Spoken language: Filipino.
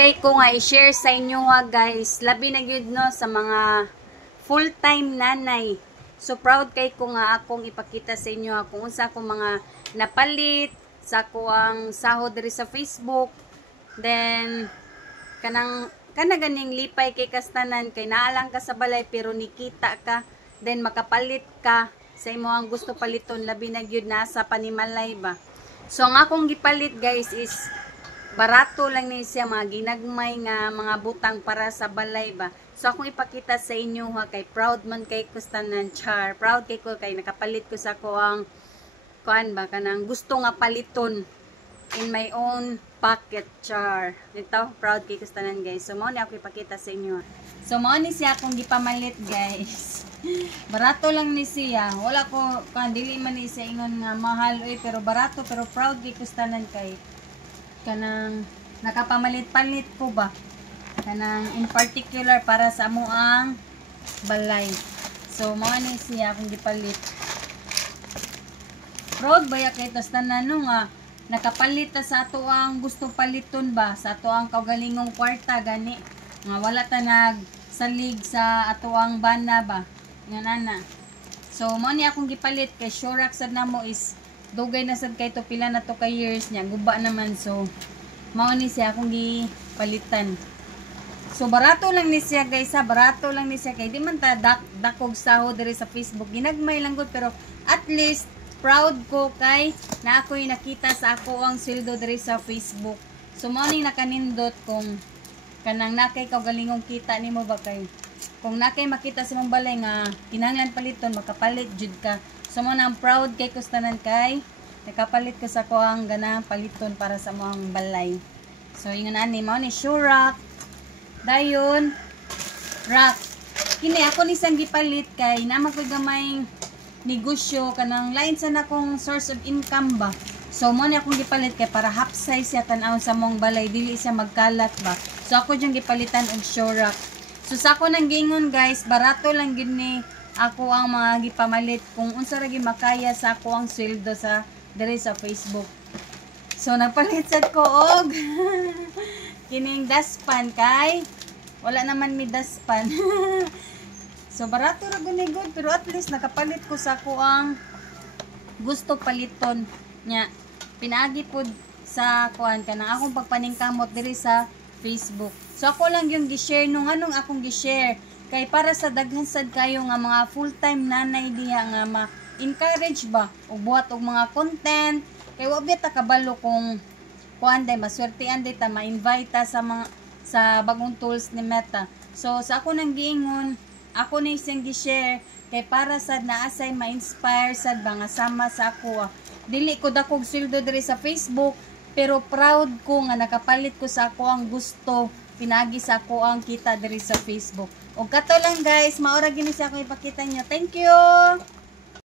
kay ko nga i-share sa inyo ha guys, labi na gyud no sa mga full-time nanay. So proud kay ko nga akong ipakita sa inyo kung unsa akong mga napalit sa ko ang sahod diri sa Facebook. Then kana ganing lipay kay kastanan kay naalang ka sa balay pero nikita ka, then makapalit ka sa imo ang gusto paliton, labi na gyud na sa panimalay ba. So ang akong gipalit guys is barato lang ni siya, mga ginagmay nga mga butang para sa balay ba. So akong ipakita sa inyo ha, kay proud man kay kustanan char. Proud kay ko kay nakapalit ko sa ko ang kuan ba kanang gusto nga paliton in my own pocket char. Dito proud kay kustanan guys. So mao ni ako ipakita sa inyo. So mao ni siya akong gipamalit guys. Barato lang ni siya. Wala ko kan dili man ni siya ingon nga mahal pero barato, pero proud kay kustanan kay kanang nakapamalit-palit ko ba kanang in particular para sa amuang balay. So mao ni siya akong gipalit. Proud ba ya kay tas tanan no nga nakapalit ta sa ato ang gusto paliton ba sa ato ang kaugalingong kwarta gani nga wala ta nagsalig sa ato ang bana ba nga nana. So mao ni akong gipalit kay sure sad namo is dugay na sad kay to pila na to ka years niya guba naman. So mao ni siya akong gipalitan. So barato lang ni siya guys ha, barato lang ni siya kay di man ta dakog sahod diri sa Facebook, ginagmay lang gud, pero at least proud ko kay na ako'y nakita sa ako ang sweldo diri sa Facebook. So mao ni nakanindot kung kanang nakay kaugalingong kita nimo ba kay kung nakay makita sa mong balay nga kinahanglan paliton makapalit jud ka. So mo nang proud kay kustanan kay nakapalit ko sa ko ang ganang paliton para sa mga balay. So ingon ani mao ni Shurak dayon rock kini ako ni sang gipalit kay na maggamay negosyo kanang lain sa nakong source of income ba. So mo ni akong gipalit kay para hapsay siya tan-aw sa mong balay, dili siya magkalat ba. So ako jung gipalitan og Shurak. So sa ako nang gingon guys, barato lang gid ni ako ang mga gipamalit kung unsa ra gyud makaya sa ako ang sweldo sa diri sa Facebook. So nagpalit sad ko og kining daspan kay wala naman mi daspan. So barato ra gud ni good, pero at least nakapalit ko sa ako ang gusto paliton nya. Pinaagi pud sa kuan kanang akong pagpaningkamot diri sa Facebook. So ako lang yung gi-share nung anong akong gi-share kay para sa daghan sad kayo nga mga full-time nanay diha nga ma-encourage ba o buhat og mga content kay wa ta kabalo kung kuan day maswertean day ta ma-invite ta sa mga sa bagong tools ni Meta. So sa ako nang giingon, ako na isang gi-share kay para sad naasay ma-inspire sad ba nga sama sa ako. Dili ko dakog sweldo diri sa Facebook, pero proud ko nga nakapalit ko sa ako ang gusto pinagi sa ako ang kita diri sa Facebook. O kato lang guys, maura gini sa ako ipakita nyo. Thank you!